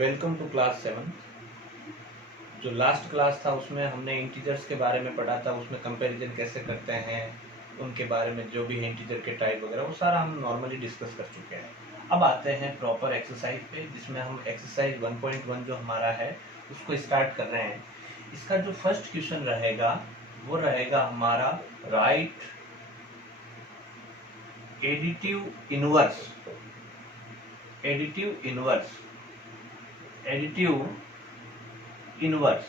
Welcome to class 7। जो last class था उसमें हमने इंटीजर्स के बारे में पढ़ा था, उसमें कंपैरिजन कैसे करते हैं, उनके बारे में जो भी इंटीजर के टाइप वगैरह वो सारा हम नॉर्मली डिस्कस कर चुके हैं। अब आते हैं प्रॉपर एक्सरसाइज पे, जिसमें हम एक्सरसाइज 1.1 जो हमारा है उसको स्टार्ट कर रहे हैं। इसका जो फर्स्ट क्वेश्चन रहेगा वो रहेगा हमारा right additive inverse additive inverse additive inverse.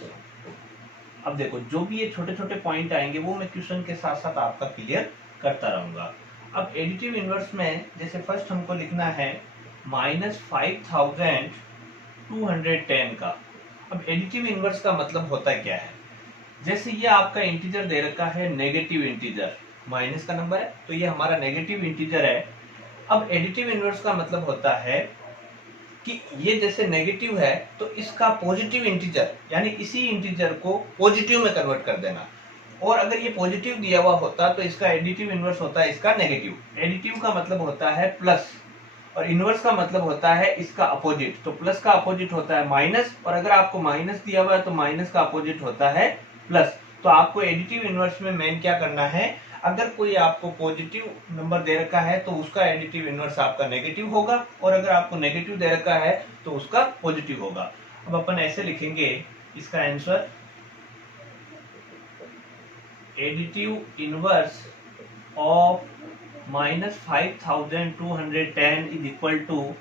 अब देखो, जो भी ये छोटे छोटे पॉइंट आएंगे वो मैं क्वेश्चन के साथ साथ आपका क्लियर करता रहूंगा। अब एडिटिव इनवर्स में जैसे फर्स्ट हमको लिखना है -5210 का। अब एडिटिव इनवर्स का मतलब होता क्या है? जैसे ये आपका इंटीजर दे रखा है नेगेटिव इंटीजर, माइनस का नंबर है तो ये हमारा नेगेटिव इंटीजर है। अब एडिटिव इनवर्स का मतलब होता है कि ये जैसे नेगेटिव है तो इसका पॉजिटिव इंटीजर यानी इसी इंटीजर को पॉजिटिव में कन्वर्ट कर देना, और अगर ये पॉजिटिव दिया हुआ होता तो इसका एडिटिव इनवर्स होता है इसका नेगेटिव। एडिटिव का मतलब होता है प्लस और इनवर्स का मतलब होता है इसका अपोजिट। तो प्लस का अपोजिट होता है माइनस, और अगर आपको माइनस दिया हुआ है तो माइनस का अपोजिट होता है प्लस। तो आपको एडिटिव इनवर्स में मेन क्या करना है, अगर कोई आपको पॉजिटिव नंबर दे रखा है तो उसका एडिटिव इनवर्स आपका नेगेटिव होगा, और अगर आपको नेगेटिव दे रखा है तो उसका पॉजिटिव होगा। अब अपन ऐसे लिखेंगे इसका answer, additive inverse of -5210 is equal to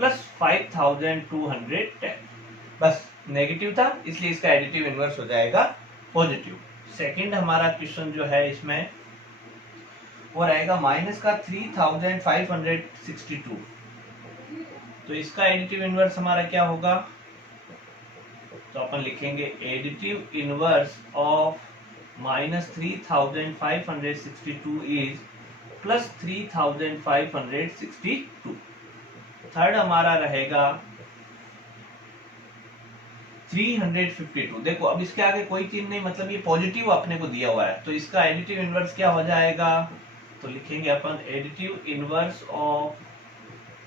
+5210। बस नेगेटिव था इसलिए इसका एडिटिव इनवर्स हो जाएगा पॉजिटिव। सेकंड हमारा क्वेश्चन जो है इसमें वो रहेगा माइनस का 3562। तो इसका एडिटिव इनवर्स हमारा क्या होगा, तो अपन लिखेंगे additive inverse of -3562 is +3562। Third हमारा रहेगा 352। देखो अब इसके आगे कोई चीज नहीं, मतलब ये पॉजिटिव अपने को दिया हुआ है तो इसका एडिटिव इनवर्स क्या हो जाएगा, तो लिखेंगे अपन एडिटिव इनवर्स ऑफ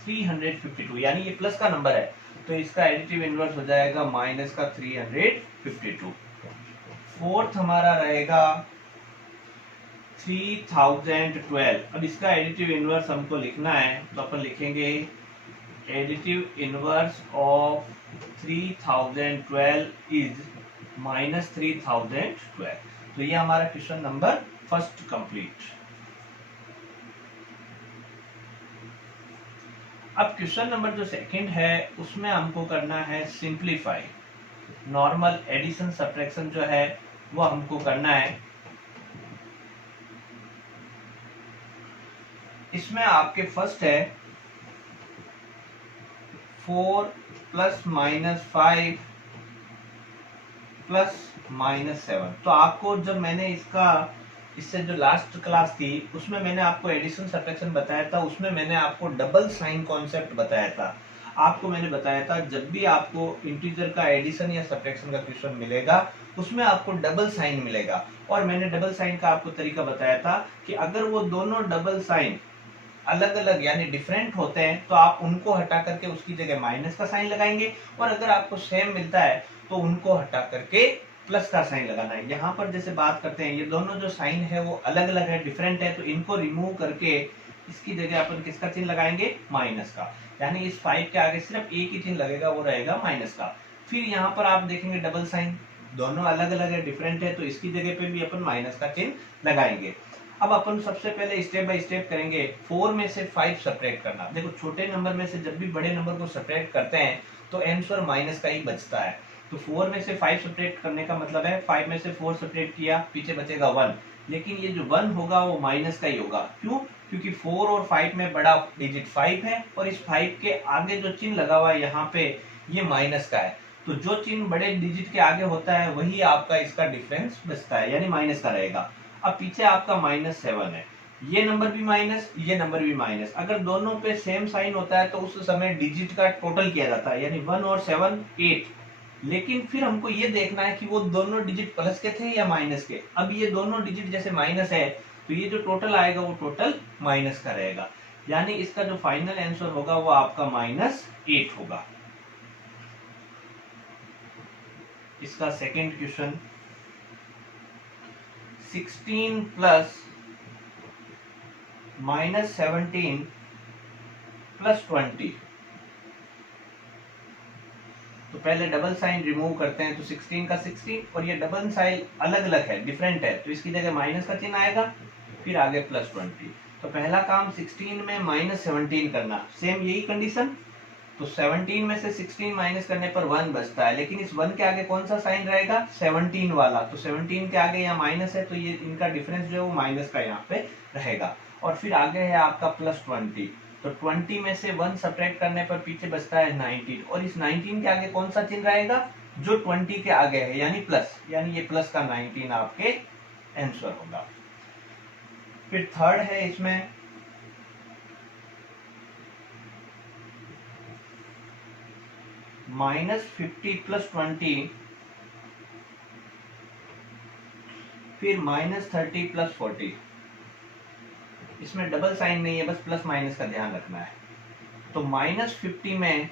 352, यानी ये प्लस का नंबर है तो इसका एडिटिव इनवर्स हो जाएगा माइनस का 352। फोर्थ हमारा रहेगा 3012। अब इसका एडिटिव इनवर्स हमको लिखना है तो अपन लिखेंगे एडिटिव इनवर्स ऑफ 3012 इज -3012। तो ये हमारा क्वेश्चन नंबर फर्स्ट कंप्लीट। अब क्वेश्चन नंबर जो सेकंड है उसमें हमको करना है सिंप्लीफाई। नॉर्मल एडिशन सब्ट्रैक्शन जो है वो हमको करना है। इसमें आपके फर्स्ट है 4 + -5 + -7। तो आपको जब मैंने इससे जो लास्ट क्लास थी उसमें मैंने आपको एडिशन सब्ट्रैक्शन बताया था, उसमें मैंने आपको डबल साइन कॉन्सेप्ट बताया था। आपको मैंने बताया था जब भी आपको इंटीजर का एडिशन या सब्ट्रैक्शन का क्वेश्चन मिलेगा उसमें आपको डबल साइन मिलेगा, और मैंने डबल साइन का आपको तरीका बताया था कि अगर वो दोनों डबल साइन अलग अलग यानी डिफरेंट होते हैं तो आप उनको हटा करके उसकी जगह माइनस का साइन लगाएंगे, और अगर आपको सेम मिलता है तो उनको हटा करके प्लस का साइन लगाना है। यहाँ पर जैसे बात करते हैं ये दोनों जो साइन है वो अलग अलग है, डिफरेंट है, तो इनको रिमूव करके इसकी जगह अपन किसका चिन्ह लगाएंगे, माइनस का। यानी इस 5 के आगे सिर्फ एक ही चिन्ह लगेगा वो रहेगा माइनस का। फिर यहाँ पर आप देखेंगे डबल साइन दोनों अलग अलग है, डिफरेंट है, तो इसकी जगह पे भी अपन माइनस का चिन्ह लगाएंगे। अब अपन सबसे पहले स्टेप बाय स्टेप करेंगे। 4 में से 5 सब्ट्रैक्ट करना। देखो छोटे नंबर में से जब भी बड़े नंबर को सब्ट्रैक्ट करते हैं तो आंसर माइनस का ही बचता है। तो 4 में से 5 सब्ट्रैक्ट करने का मतलब है 5 में से 4 सब्ट्रैक्ट किया, पीछे बचेगा 1, लेकिन ये जो 1 होगा वो माइनस का ही होगा। क्यों? क्योंकि 4 और 5 में बड़ा डिजिट 5 है, और इस 5 के आगे जो चिन्ह लगा हुआ है यहाँ पे ये माइनस का है, तो जो चिन्ह बड़े डिजिट के आगे होता है वही आपका इसका डिफरेंस बचता है, यानी माइनस का रहेगा। अब पीछे आपका -7 है, ये नंबर भी माइनस, ये नंबर भी माइनस। अगर दोनों पे सेम साइन होता है तो उस समय डिजिट का टोटल किया जाता है, यानी 1 और 7 8। लेकिन फिर हमको ये देखना है कि वो दोनों डिजिट प्लस के थे या माइनस के। अब ये दोनों डिजिट जैसे माइनस है तो ये जो टोटल आएगा वो टोटल माइनस का रहेगा, यानी इसका जो फाइनल आंसर होगा वो आपका -8 होगा। इसका सेकंड क्वेश्चन 16 प्लस -17 प्लस 20। तो पहले डबल साइन रिमूव करते हैं, तो 16 का 16 और ये डबल साइन अलग अलग है, डिफरेंट है, तो इसकी जगह माइनस का चिन्ह आएगा, फिर आगे प्लस 20। तो पहला काम 16 में -17 करना, सेम यही कंडीशन। तो 17 में से 16 माइनस करने पर 1 बचता है, लेकिन इस 1 के आगे कौन सा साइन रहेगा, 17 वाला। तो 17 के आगे यहाँ माइनस है, तो ये इनका डिफरेंस जो है वो माइनस का यहाँ पे रहेगा। और फिर आगे है आपका प्लस 20। तो 20 में से 1 सब्ट्रैक्ट करने पर पीछे बचता है 19, और इस 19 के आगे कौन सा चिन्ह रहेगा, जो 20 के आगे है, यानी प्लस, यानी ये प्लस का 19 आपके आंसर होगा। फिर थर्ड है इसमें -50 प्लस 20, फिर -30 प्लस 40। इसमें डबल साइन नहीं है, बस प्लस माइनस का ध्यान रखना है। तो -50 में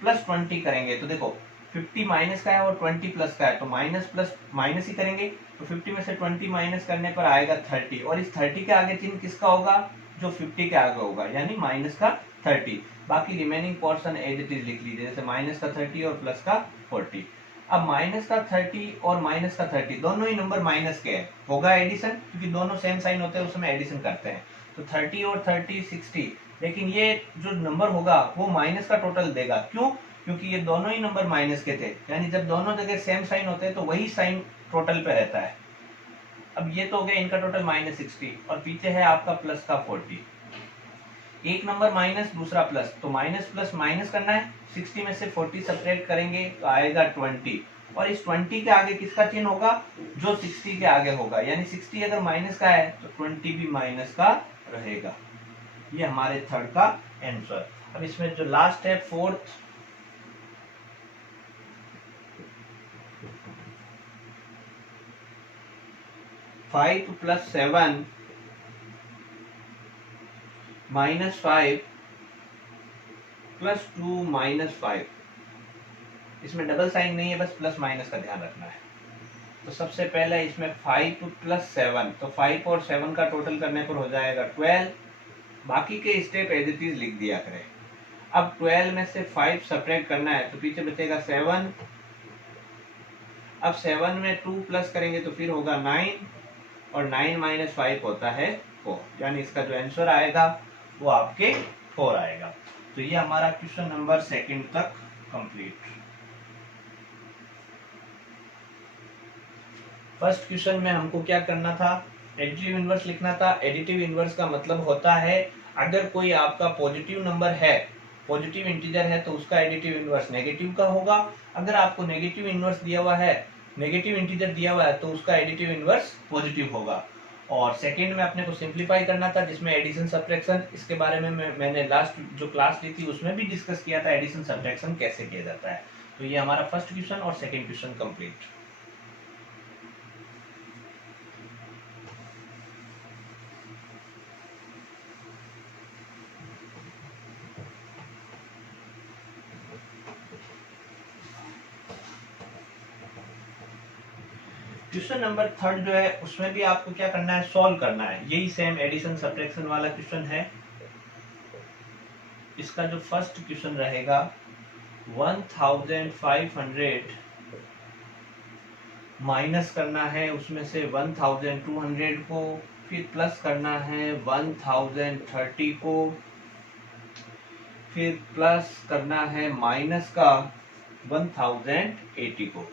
प्लस 20 करेंगे, तो देखो 50 माइनस का है और 20 प्लस का है, तो माइनस प्लस माइनस ही करेंगे। तो 50 में से 20 माइनस करने पर आएगा 30, और इस 30 के आगे चिन्ह किसका होगा, जो 50 के आगे होगा, यानी माइनस का 30। बाकी remaining portion as it is लिख लीजिए, जैसे माइनस का 30 और प्लस का 40। अब माइनस का 30 और माइनस का 30 दोनों ही नंबर माइनस के हैं, होगा एडिशन, क्योंकि दोनों सेम साइन होते हैं, उसमें एडिशन करते हैं। तो 30 और 30 60, लेकिन ये जो नंबर होगा वो माइनस का टोटल देगा। क्यों, क्योंकि ये दोनों ही नंबर माइनस के थे, यानी जब दोनों जगह सेम साइन होते हैं तो वही साइन टोटल पे रहता है। अब ये तो हो गया इनका टोटल -60, और पीछे है आपका प्लस का 40। एक नंबर माइनस, दूसरा प्लस, तो माइनस प्लस माइनस करना है। 60 में से 40 सब्ट्रैक्ट करेंगे तो आएगा 20, और इस 20 के आगे किसका चिन्ह होगा, जो 60 के आगे होगा, यानी 60 अगर माइनस का है तो 20 भी माइनस का रहेगा। ये हमारे थर्ड का आंसर। अब इसमें जो लास्ट है फोर्थ, -5 प्लस 7 -5 प्लस 2 -5। इसमें डबल साइन नहीं है, बस प्लस माइनस का ध्यान रखना है। तो सबसे पहले इसमें 5 प्लस 7, तो 5 और 7 का टोटल करने पर हो जाएगा 12। बाकी के स्टेप एज इट इज लिख दिया करें। अब 12 में से 5 सब्ट्रैक्ट करना है, तो पीछे बचेगा 7। अब 7 में 2 प्लस करेंगे तो फिर होगा 9, और 9 - 5 होता है 4, यानी इसका जो आंसर आएगा वो आपके 4 आएगा। तो ये हमारा क्वेश्चन नंबर 2 तक कंप्लीट। फर्स्ट क्वेश्चन में हमको क्या करना था, एडिटिव इनवर्स लिखना था। एडिटिव इनवर्स का मतलब होता है अगर कोई आपका पॉजिटिव नंबर है, पॉजिटिव इंटीजर है, तो उसका एडिटिव इनवर्स नेगेटिव का होगा। अगर आपको नेगेटिव इनवर्स दिया हुआ है, नेगेटिव इंटीजर दिया हुआ है, तो उसका एडिटिव इनवर्स पॉजिटिव होगा। और सेकंड में अपने को सिंप्लीफाई करना था, जिसमें एडिशन सब्ट्रैक्शन, इसके बारे में मैंने लास्ट जो क्लास ली थी उसमें भी डिस्कस किया था, एडिशन सब्ट्रैक्शन कैसे किया जाता है। तो ये हमारा फर्स्ट क्वेश्चन और second question complete. Question number 3 जो है उसमें भी आपको क्या करना है, सॉल्व करना है। यही सेम एडिशन सब्ट्रैक्शन वाला क्वेश्चन है। इसका जो फर्स्ट क्वेश्चन रहेगा 1500 माइनस करना है उसमें से 1200 को, फिर प्लस करना है 1030 को, फिर प्लस करना है माइनस का 1080 को।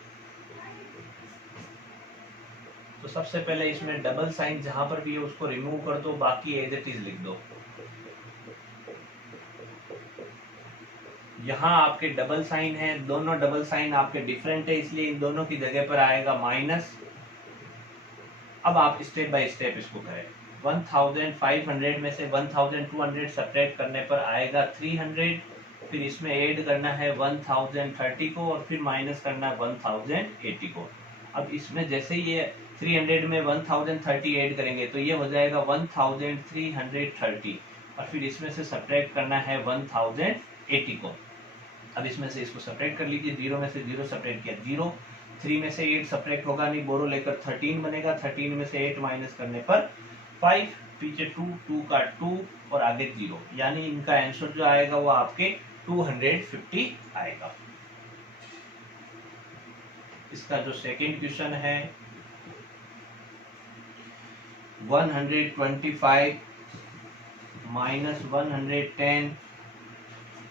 तो सबसे पहले इसमें डबल साइन जहां पर भी है उसको रिमूव कर दो, बाकी एज इट इज लिख दो। यहाँ आपके डबल साइन है, दोनों डबल साइन आपके डिफरेंट है, इसलिए इन दोनों की जगह पर आएगा माइनस। अब आप स्टेप बाय स्टेप इसको करें। 1500 में से 1200 सब्ट्रैक्ट करने पर आएगा 300, फिर इसमें ऐड करना है 1030 को, और फिर माइनस करना है 1080 को। अब इसमें जैसे ये 300 में 1030 ऐड करेंगे तो ये हो जाएगा 1330, और फिर इसमें से सब्ट्रैक्ट करना है 1080 को। अब इसमें से इसको सपरेट कर लीजिए, 0 में से 0 सपरेट किया 0, 3 में से 8 सपरेट होगा नहीं, बोरो लेकर 13 बनेगा, 13 में से 8 माइनस करने पर 5, पीछे 2, 2 का 2 और आगे 0, यानी इनका आंसर जो आएगा वो आपके 250 आएगा। इसका जो सेकंड क्वेश्चन है 125 माइनस 110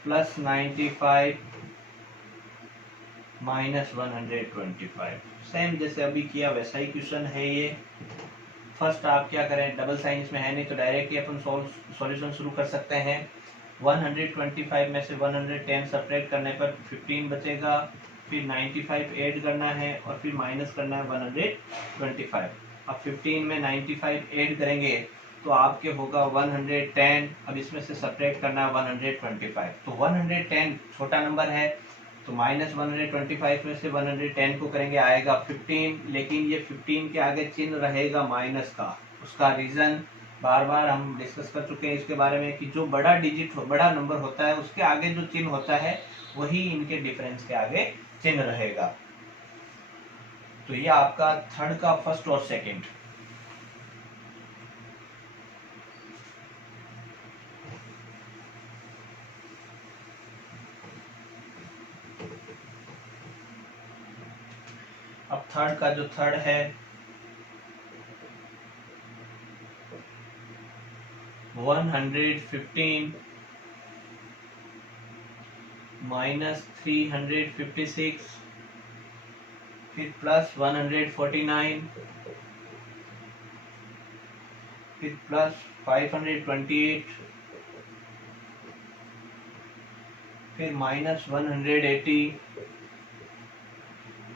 प्लस 95 माइनस 125, सेम जैसे अभी किया वैसा ही क्वेश्चन है ये। फर्स्ट आप क्या करें, डबल साइन इसमें है नहीं तो डायरेक्टली अपन सॉल्यूशन शुरू कर सकते हैं। 125 में से 110 सब्ट्रैक्ट करने पर 15 बचेगा, फिर 95 ऐड करना है और फिर माइनस करना है 125। अब 15 में 95 ऐड करेंगे तो आपके होगा 110, अब इसमें से सब्ट्रैक्ट करना है 125। तो 110 छोटा नंबर है तो माइनस 125 में से 110 को करेंगे आएगा 15, लेकिन ये 15 के आगे चिन्ह रहेगा माइनस का। उसका रीजन बार बार हम डिस्कस कर चुके हैं इसके बारे में कि जो बड़ा डिजिट बड़ा नंबर होता है उसके आगे जो चिन्ह होता है वही इनके डिफरेंस के आगे चिन्ह रहेगा। तो ये आपका थर्ड का फर्स्ट और सेकंड। अब थर्ड का जो थर्ड है 115 माइनस 356 फिर प्लस 149 फिर प्लस 528 फिर माइनस 180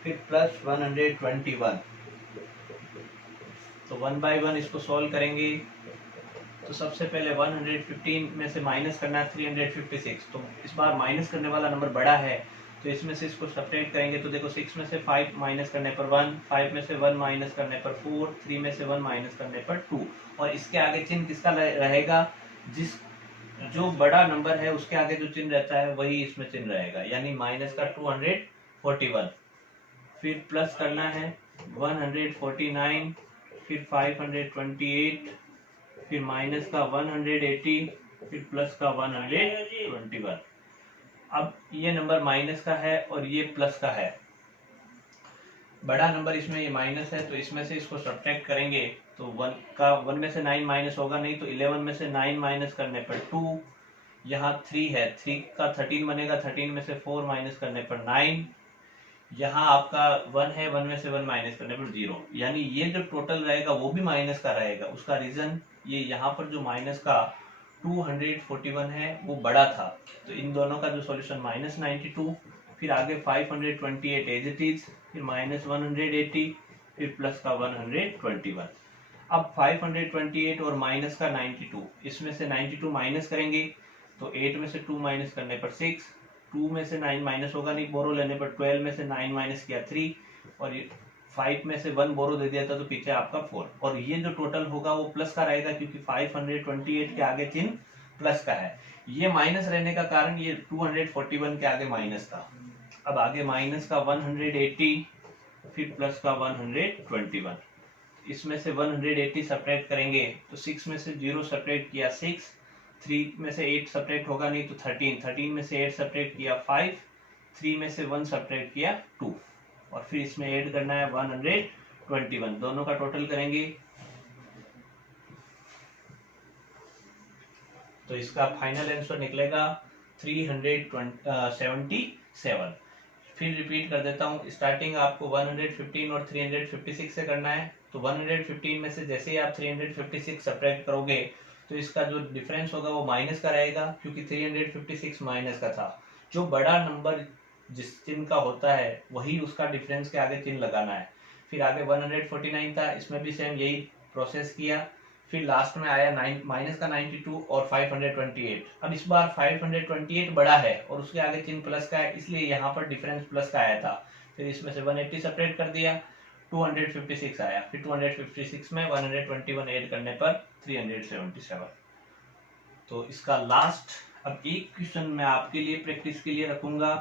फिर प्लस 121। तो 1 बाय 1 इसको सॉल्व करेंगे। तो सबसे पहले 115 में से माइनस करना है 356, तो इस बार माइनस करने वाला नंबर बड़ा है तो इसमें से इसको सब्ट्रैक्ट करेंगे। तो देखो 6 में से 5 माइनस करने पर 1, 5 में से 1 माइनस करने पर 4, 3 में से 1 माइनस करने पर 2, और इसके आगे चिन्ह किसका रहेगा, जिस जो बड़ा नंबर है उसके आगे जो चिन्ह रहता है वही इसमें चिन्ह रहेगा, यानी माइनस का 241। फिर प्लस करना है 149 फिर 528 फिर माइनस का 180 फिर प्लस का 121। अब ये नंबर माइनस का है और ये प्लस का है, बड़ा नंबर इसमें ये माइनस है तो इसमें से इसको सब्ट्रैक्ट करेंगे तो 1 में से 9 माइनस होगा नहीं, तो 11 में से 9 माइनस करने पर 2, यहाँ 3 है, 3 का 13 बनेगा, 13 में से 4 माइनस करने पर 9, यहाँ आपका 1 है, 1 में से 1 माइनस करने पर 0, यानी ये जो टोटल रहेगा वो भी माइनस का रहेगा। उसका रीजन ये यहाँ पर जो माइनस का 241 है वो बड़ा था, तो इन दोनों का जो सॉल्यूशन माइनस 92, फिर आगे 528 एज इट इज, फिर माइनस 180, फिर प्लस का 121। अब 528 और माइनस का 92, इसमें से 92 माइनस करेंगे तो 8 में से 2 माइनस करने पर 6, 2 में से 9 माइनस होगा नहीं, बोरो लेने पर 12 में से 9 माइनस किया 3, और 5 में से 1 बोरो दे दिया था तो पीछे आपका 4, और ये जो टोटल होगा वो प्लस का रहेगा क्योंकि 528 के आगे चिन्ह प्लस का है। ये माइनस रहने का कारण ये 241 के आगे माइनस था। अब आगे माइनस का 180 फिर प्लस का 121, इसमें से 180 सब्ट्रैक्ट करेंगे तो 6 में से 0 सब्ट्रैक्ट किया 6, 3 में से 8 सब्ट्रैक्ट होगा नहीं तो 13, 13 में से 8 सब्ट्रैक्ट किया 5, 3 में से 1 सब्ट्रैक्ट किया 2, और फिर इसमें ऐड करना है 121, दोनों का टोटल करेंगे तो इसका फाइनल आंसर निकलेगा 377। फिर रिपीट कर देता हूँ, स्टार्टिंग आपको 115 और 356 से करना है। तो 115 में से जैसे ही आप 356 सब्ट्रैक्ट करोगे तो इसका जो डिफरेंस होगा वो माइनस का रहेगा क्योंकि 356 माइनस का था। जो बड़ा नंबर जिस चिन्ह का होता है वही उसका डिफरेंस के आगे चिन्ह लगाना है। फिर आगे 149 था, इसमें भी सेम यही प्रोसेस किया। फिर लास्ट में आया माइनस का 92 और 528। अब इस बार 528 बड़ा है और उसके आगे चिन्ह प्लस का है, इसलिए यहाँ पर डिफरेंस प्लस का आया था। फिर इसमें से 180 सेपरेट कर दिया, 256 आया, फिर 256 में 121 ऐड करने पर 377। तो इसका लास्ट अब एक क्वेश्चन मैं आपके लिए प्रैक्टिस के लिए रखूंगा।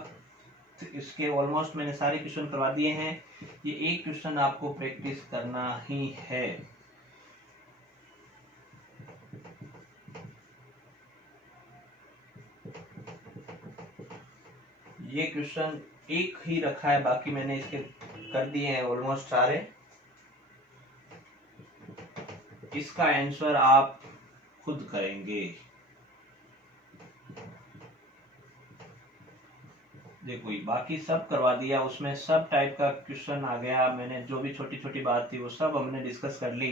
तो इसके ऑलमोस्ट मैंने सारे क्वेश्चन करवा दिए हैं। ये एक क्वेश्चन आपको प्रैक्टिस करना ही है। ये क्वेश्चन एक ही रखा है, बाकी मैंने इसके कर दिए हैं ऑलमोस्ट सारे। इसका आंसर आप खुद करेंगे। देखो बाकी सब करवा दिया, उसमें सब टाइप का क्वेश्चन आ गया। मैंने जो भी छोटी छोटी बात थी वो सब हमने डिस्कस कर ली।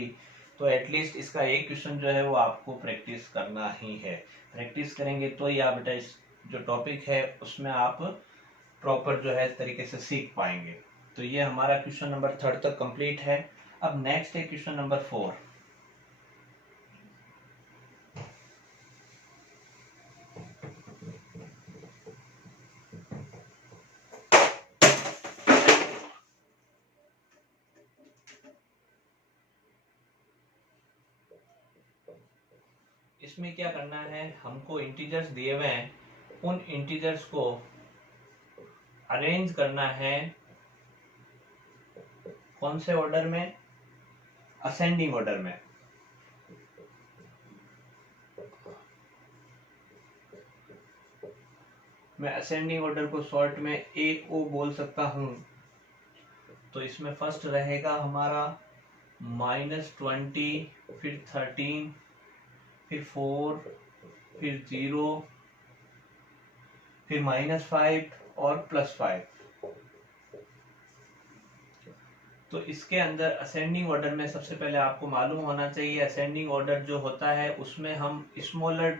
तो एटलीस्ट इसका एक क्वेश्चन जो है वो आपको प्रैक्टिस करना ही है। प्रैक्टिस करेंगे तो ही आप बेटा इस जो टॉपिक है उसमें आप प्रॉपर जो है तरीके से सीख पाएंगे। तो ये हमारा क्वेश्चन नंबर 3 तक कंप्लीट है। अब नेक्स्ट है क्वेश्चन नंबर 4। इसमें क्या करना है, हमको इंटीजर्स दिए हुए हैं, उन इंटीजर्स को अरेंज करना है। कौन से ऑर्डर में? असेंडिंग ऑर्डर में। मैं असेंडिंग ऑर्डर को शॉर्ट में AO बोल सकता हूं। तो इसमें फर्स्ट रहेगा हमारा -20, फिर 13, फिर 4, फिर 0, फिर -5 और +5। तो इसके अंदर असेंडिंग ऑर्डर में सबसे पहले आपको मालूम होना चाहिए, असेंडिंग ऑर्डर जो होता है उसमें हम स्मॉलर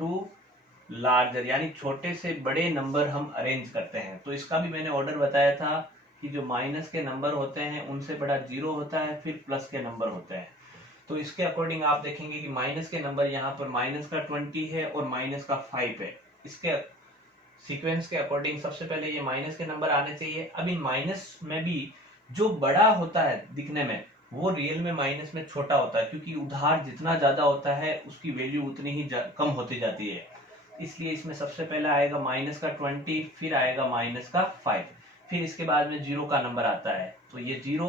टू लार्जर यानी छोटे से बड़े नंबर हम अरेंज करते हैं। तो इसका भी मैंने ऑर्डर बताया था कि जो माइनस के नंबर होते हैं उनसे बड़ा 0 होता है, फिर प्लस के नंबर होते हैं। तो इसके अकॉर्डिंग आप देखेंगे कि माइनस के नंबर यहाँ पर माइनस का 20 है और माइनस का 5 है। इसके सीक्वेंस के अकॉर्डिंग सबसे पहले ये माइनस के नंबर आने चाहिए। अब इन माइनस में भी जो बड़ा होता है दिखने में वो रियल में माइनस में छोटा होता है, क्योंकि उधार जितना ज्यादा होता है उसकी वैल्यू उतनी ही कम होती जाती है। इसलिए इसमें सबसे पहले आएगा माइनस का 20, फिर आएगा माइनस का 5, फिर इसके बाद में 0 का नंबर आता है। तो ये 0।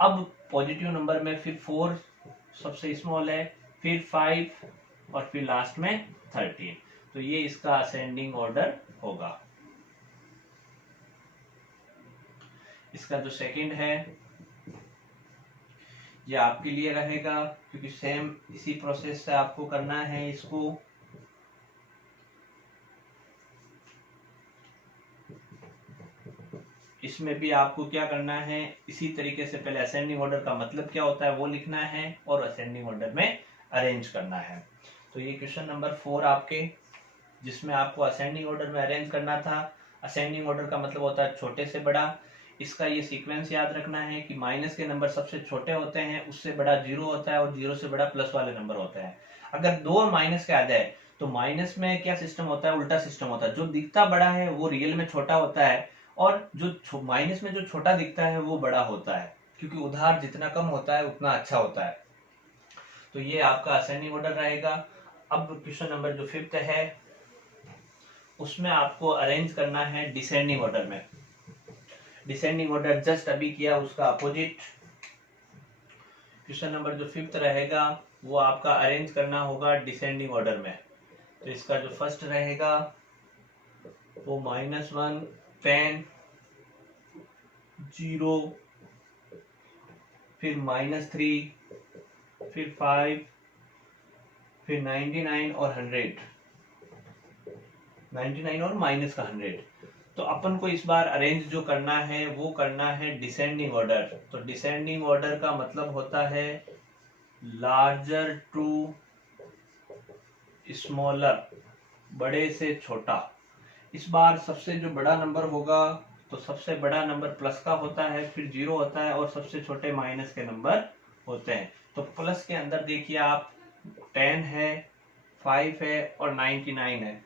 अब पॉजिटिव नंबर में फिर 4 सबसे स्मॉल है, फिर 5 और फिर लास्ट में 13। तो ये इसका असेंडिंग ऑर्डर होगा। इसका जो सेकंड है ये आपके लिए रहेगा, क्योंकि सेम इसी प्रोसेस से आपको करना है इसको। इसमें भी आपको क्या करना है, इसी तरीके से पहले असेंडिंग ऑर्डर का मतलब क्या होता है वो लिखना है और असेंडिंग ऑर्डर में अरेंज करना है। तो ये क्वेश्चन नंबर 4 आपके, जिसमें आपको असेंडिंग ऑर्डर में अरेंज करना था। असेंडिंग ऑर्डर का मतलब होता है छोटे से बड़ा। इसका ये सीक्वेंस याद रखना है कि माइनस के नंबर सबसे छोटे होते हैं, उससे बड़ा 0 होता है और 0 से बड़ा प्लस वाले नंबर होते हैं। अगर 2 माइनस के आ जाए तो माइनस में क्या सिस्टम होता है, उल्टा सिस्टम होता है। जो दिखता बड़ा है वो रियल में छोटा होता है, और जो माइनस में जो छोटा दिखता है वो बड़ा होता है, क्योंकि उधार जितना कम होता है उतना अच्छा होता है। तो ये आपका असेंडिंग ऑर्डर रहेगा। अब क्वेश्चन नंबर जो 5 है उसमें आपको अरेंज करना है डिसेंडिंग ऑर्डर में। डिसेंडिंग ऑर्डर जस्ट अभी किया उसका अपोजिट। क्वेश्चन नंबर जो 5 रहेगा वो आपका अरेंज करना होगा डिसेंडिंग ऑर्डर में। तो इसका जो फर्स्ट रहेगा वो -1, 10, 0, फिर -3, फिर 5, फिर 99 और 100, 99 और माइनस का 100। तो अपन को इस बार अरेंज जो करना है वो करना है डिसेंडिंग ऑर्डर। तो डिसेंडिंग ऑर्डर का मतलब होता है लार्जर टू स्मॉलर, बड़े से छोटा। इस बार सबसे जो बड़ा नंबर होगा तो सबसे बड़ा नंबर प्लस का होता है, फिर 0 होता है और सबसे छोटे माइनस के नंबर होते हैं। तो प्लस के अंदर देखिए आप 10 है, 5 है और 99 है।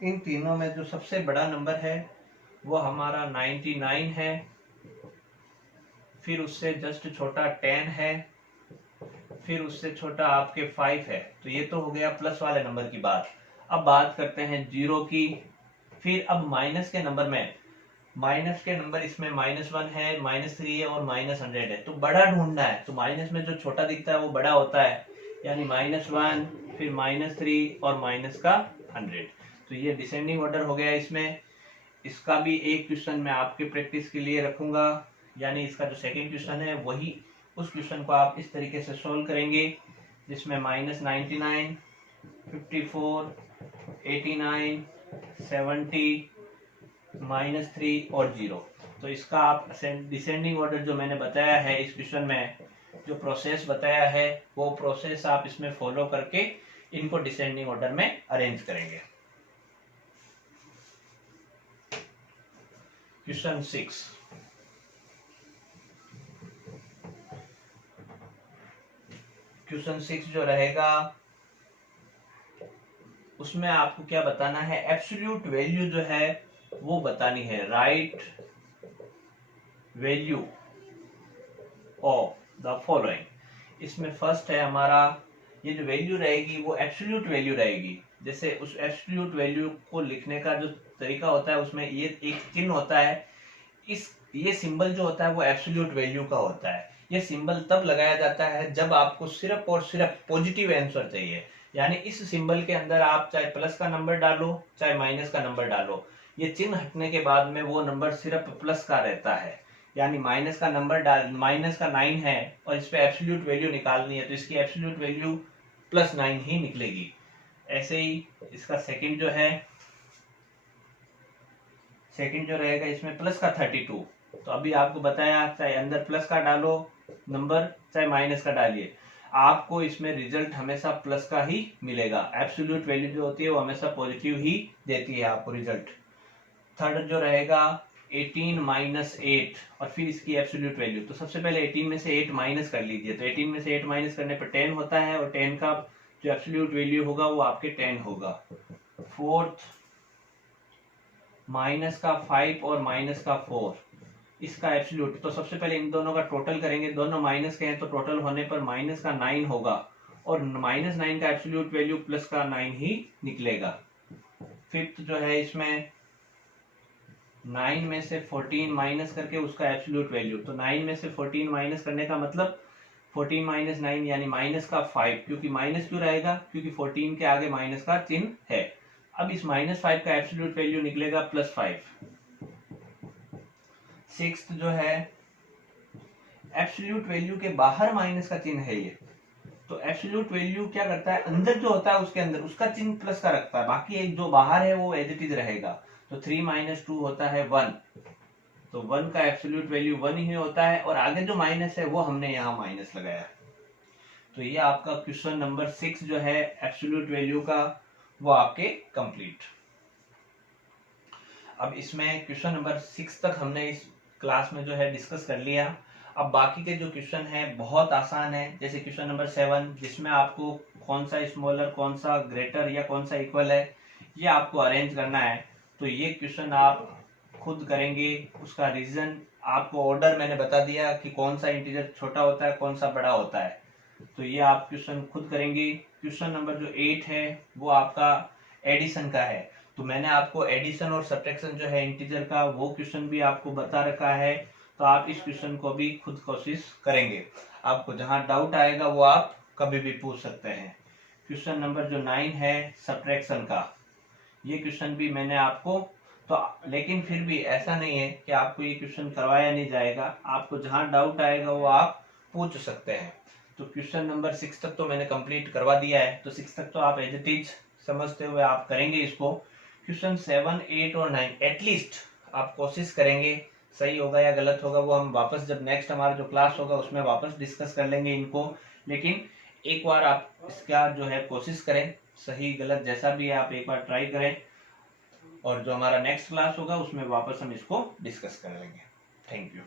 इन तीनों में जो सबसे बड़ा नंबर है वो हमारा 99 है, फिर उससे जस्ट छोटा 10 है, फिर उससे छोटा आपके 5 है। तो ये तो हो गया प्लस वाले नंबर की बात। अब बात करते हैं 0 की। फिर अब माइनस के नंबर में, माइनस के नंबर इसमें -1 है, -3 है और -100 है। तो बड़ा ढूंढना है, तो माइनस में जो छोटा दिखता है वो बड़ा होता है, यानी -1, फिर -3 और माइनस का 100। तो ये डिसेंडिंग ऑर्डर हो गया इसमें। इसका भी एक क्वेश्चन मैं आपके प्रैक्टिस के लिए रखूंगा, यानी इसका जो सेकंड क्वेश्चन है वही उस क्वेश्चन को आप इस तरीके से सोल्व करेंगे, जिसमें -99, 54, 89, 70, -3 और 0। तो इसका आप डिसेंडिंग ऑर्डर जो मैंने बताया है इस क्वेश्चन में, जो प्रोसेस बताया है वो प्रोसेस आप इसमें फॉलो करके इनको डिसेंडिंग ऑर्डर में अरेंज करेंगे। क्वेश्चन 6। क्वेश्चन 6 जो रहेगा उसमें आपको क्या बताना है, एब्सोल्यूट वैल्यू जो है वो बतानी है। Right value of the following. इसमें फर्स्ट है हमारा, ये जो वैल्यू रहेगी वो एब्सोल्यूट वैल्यू रहेगी। जैसे उस एब्सोल्यूट वैल्यू को लिखने का जो तरीका होता है उसमें ये एक चिन्ह होता है, ये सिंबल जो होता है वो एब्सोल्यूट वैल्यू का होता है। ये सिंबल तब लगाया जाता है जब आपको सिर्फ और सिर्फ पॉजिटिव आंसर चाहिए, यानी इस सिंबल के अंदर आप चाहे प्लस का नंबर डालो चाहे माइनस का नंबर डालो, ये चिन्ह हटने के बाद में वो नंबर सिर्फ प्लस का रहता है। यानी माइनस का नंबर डाल, माइनस का 9 है और इस पे एब्सोल्यूट वैल्यू निकालनी है तो इसकी एब्सोल्यूट वैल्यू +9 ही निकलेगी। ऐसे ही इसका सेकंड जो है, सेकंड जो रहेगा इसमें प्लस का 32। तो अभी आपको बताया चाहे अंदर प्लस का डालो नंबर चाहे माइनस का डालिए, आपको इसमें रिजल्ट हमेशा प्लस का ही मिलेगा। एब्सोल्यूट वैल्यू जो होती है वो हमेशा पॉजिटिव ही देती है आपको रिजल्ट। थर्ड जो रहेगा 18 - 8 और फिर इसकी एब्सोल्यूट वैल्यू। तो सबसे पहले 18 में से 8 माइनस कर लीजिए, तो 18 में से 8 माइनस करने पर 10 होता है और 10 का जो एब्सोल्यूट वैल्यू होगा वो आपके 10 होगा। फोर्थ माइनस का 5 और माइनस का 4, इसका एब्सोल्यूट। तो सबसे पहले इन दोनों का टोटल करेंगे, दोनों माइनस के हैं तो टोटल होने पर माइनस का 9 होगा और -9 का एब्सोल्यूट वैल्यू प्लस का 9 ही निकलेगा। फिफ्थ जो है इसमें 9 में से 14 माइनस करके उसका एब्सोल्यूट वैल्यू। तो 9 में से 14 माइनस करने का मतलब 14 - 9 यानी -5। क्योंकि माइनस क्यों रहेगा, क्योंकि 14 के आगे माइनस का चिन्ह है। अब इस -5 का एब्सोल्यूट वैल्यू निकलेगा +5। सिक्स्थ जो है एब्सोल्यूट वैल्यू के बाहर माइनस का चिन्ह है ये, तो एब्सोल्यूट वैल्यू क्या करता है, अंदर जो होता है उसके अंदर उसका चिन्ह प्लस का रखता है, बाकी एक जो बाहर है वो एज इट इज रहेगा। तो 3 - 2 होता है 1, तो 1 का एब्सोल्यूट वैल्यू 1 ही होता है और आगे जो माइनस है वो हमने यहाँ माइनस लगाया। तो ये आपका क्वेश्चन नंबर 6 जो है एब्सोल्यूट वैल्यू का वो आपके कंप्लीट। अब इसमें क्वेश्चन नंबर 6 तक हमने इस क्लास में जो है डिस्कस कर लिया। अब बाकी के जो क्वेश्चन है बहुत आसान है, जैसे क्वेश्चन नंबर 7 जिसमें आपको कौन सा स्मॉलर कौन सा ग्रेटर या कौन सा इक्वल है ये आपको अरेंज करना है। तो ये क्वेश्चन आप खुद करेंगे, उसका रीजन आपको ऑर्डर मैंने बता दिया कि कौन सा इंटीजर छोटा होता है कौन सा बड़ा होता है, तो ये आप क्वेश्चन खुद करेंगे। क्वेश्चन नंबर जो 8 है वो आपका एडिशन का है, तो मैंने आपको एडिशन और सब्ट्रैक्शन जो है इंटीजर का वो क्वेश्चन भी आपको बता रखा है, तो आप इस क्वेश्चन को भी खुद कोशिश करेंगे। आपको जहां डाउट आएगा वो आप कभी भी पूछ सकते हैं। क्वेश्चन नंबर जो 9 है सब्ट्रैक्शन का, ये क्वेश्चन भी मैंने आपको तो, लेकिन फिर भी ऐसा नहीं है कि आपको ये क्वेश्चन करवाया नहीं जाएगा, आपको जहां डाउट आएगा वो आप पूछ सकते हैं। तो क्वेश्चन नंबर 6 तक तो मैंने कंप्लीट करवा दिया है, तो 6 तक तो आप एज इट इज समझते हुए आप करेंगे इसको। क्वेश्चन 7, 8 और 9 एटलीस्ट आप कोशिश करेंगे, सही होगा या गलत होगा वो हम वापस जब नेक्स्ट हमारा जो क्लास होगा उसमें वापस डिस्कस कर लेंगे इनको, लेकिन एक बार आप इसका जो है कोशिश करें, सही गलत जैसा भी है आप एक बार ट्राई करें और जो हमारा नेक्स्ट क्लास होगा उसमें वापस हम इसको डिस्कस कर लेंगे। Thank you.